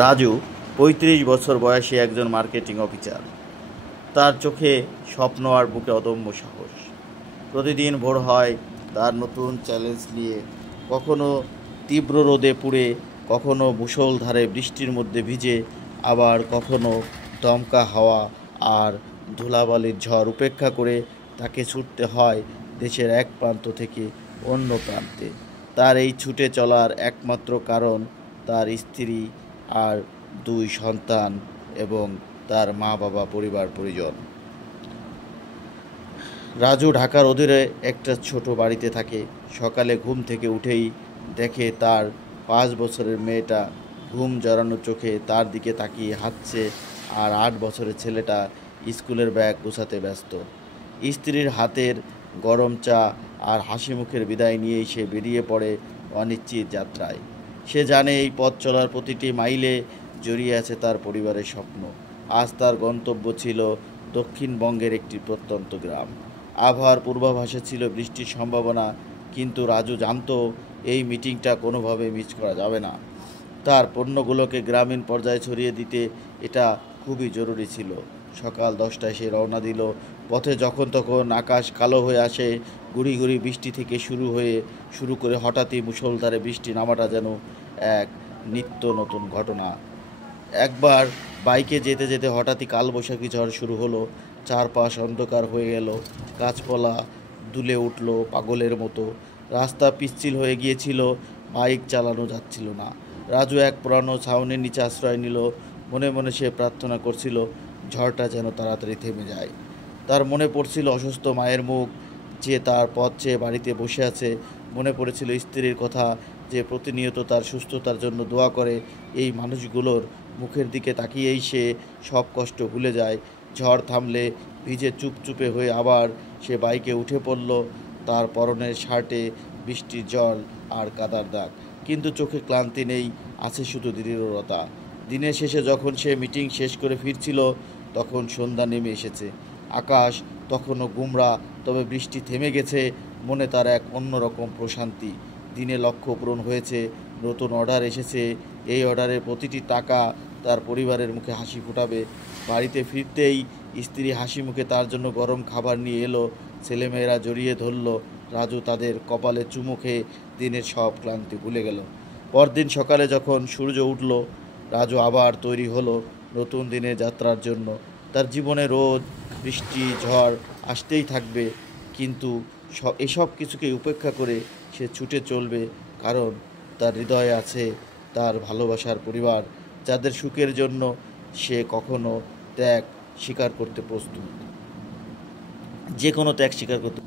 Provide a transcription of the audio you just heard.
রাজু ৩৫ বছর বয়সী একজন মার্কেটিং অফিসার। তার চোখে স্বপ্ন আর বুকে অদম্য সাহস। প্রতিদিন ভোর হয় তার নতুন চ্যালেঞ্জ নিয়ে, কখনো তীব্র রোদে পুড়ে, কখনো মুষলধারে বৃষ্টির মধ্যে ভিজে, আবার কখনো দমকা হাওয়া আর ধুলাবালির ঝড় উপেক্ষা করে তাকে ছুটতে হয় দেশের এক প্রান্ত থেকে অন্য প্রান্তে। তার এই ছুটে চলার একমাত্র কারণ তার স্ত্রী আর দুই সন্তান এবং তার মা বাবা পরিবার পরিজন। রাজু ঢাকার অদূরে একটা ছোট বাড়িতে থাকে। সকালে ঘুম থেকে উঠেই দেখে তার 5 বছরের মেয়েটা ঘুম জড়ানো চোখে তার দিকে তাকিয়ে হাঁটছে, আর 8 বছরের ছেলেটা স্কুলের ব্যাগ গোছাতে ব্যস্ত। স্ত্রীর হাতের গরম চা আর হাসি মুখের বিদায় নিয়েই সে বেরিয়ে পড়ে অনিশ্চিত যাত্রায়। সে জানে এই পথ চলার প্রতিটি মাইলে জড়িয়ে আছে তার পরিবারের স্বপ্ন। আজ তার গন্তব্য ছিল দক্ষিণবঙ্গের একটি প্রত্যন্ত গ্রাম। আবহাওয়ার পূর্বাভাসে ছিল বৃষ্টির সম্ভাবনা, কিন্তু রাজু জানতো এই মিটিংটা কোনোভাবে মিস করা যাবে না। তার পণ্যগুলোকে গ্রামীণ পর্যায়ে ছড়িয়ে দিতে এটা খুবই জরুরি ছিল। সকাল 10টায় সে রওনা দিল। পথে যখন তখন আকাশ কালো হয়ে আসে। গুঁড়ি গুঁড়ি বৃষ্টি থেকে শুরু করে হঠাৎই মুষলধারে বৃষ্টি নামাটা যেন এক নিত্য নতুন ঘটনা। একবার বাইকে যেতে যেতে হঠাৎই কালবৈশাখী ঝড় শুরু হলো। চারপাশ অন্ধকার হয়ে গেল, গাছপালা দুলে উঠল পাগলের মতো। রাস্তা পিচ্ছিল হয়ে গিয়েছিল, বাইক চালানো যাচ্ছিল না। রাজু এক পুরানো ছাউনির নিচে আশ্রয় নিল। মনে মনে সে প্রার্থনা করছিল ঝড়টা যেন তাড়াতাড়ি থেমে যায়। তার মনে পড়ছিল অসুস্থ মায়ের মুখ, যে তার পথ চেয়ে বাড়িতে বসে আছে। মনে পড়েছিল স্ত্রীর কথা, যে প্রতিনিয়ত তার সুস্থতার জন্য দোয়া করে। এই মানুষগুলোর মুখের দিকে তাকিয়েই সে সব কষ্ট ভুলে যায়। ঝড় থামলে ভিজে চুপচুপে হয়ে আবার সে বাইকে উঠে পড়ল। তার পরনের শার্টে বৃষ্টির জল আর কাদার দাগ, কিন্তু চোখে ক্লান্তি নেই, আছে শুধু দৃঢ়তা। দিনের শেষে যখন সে মিটিং শেষ করে ফিরছিল, তখন সন্ধ্যা নেমে এসেছে। আকাশ তখনও গুমরা, তবে বৃষ্টি থেমে গেছে। মনে তার এক অন্যরকম প্রশান্তি। দিনে লক্ষ্য পূরণ হয়েছে, নতুন অর্ডার এসেছে। এই অর্ডারের প্রতিটি টাকা তার পরিবারের মুখে হাসি ফোটাবে। বাড়িতে ফিরতেই স্ত্রী হাসি মুখে তার জন্য গরম খাবার নিয়ে এলো। ছেলেমেয়েরা জড়িয়ে ধরল। রাজু তাদের কপালে চুমু খেয়ে দিনের সব ক্লান্তি ভুলে গেল। পরদিন সকালে যখন সূর্য উঠল, রাজু আবার তৈরি হলো নতুন দিনের যাত্রার জন্য। তার জীবনে রোদ, বৃষ্টি, ঝড় আসতেই থাকবে, কিন্তু এসব কিছুকে উপেক্ষা করে সে ছুটে চলবে, কারণ তার হৃদয়ে আছে তার ভালোবাসার পরিবার, যাদের সুখের জন্য সে কখনো ত্যাগ স্বীকার করতে প্রস্তুত, যে কোনো ত্যাগ স্বীকার করতে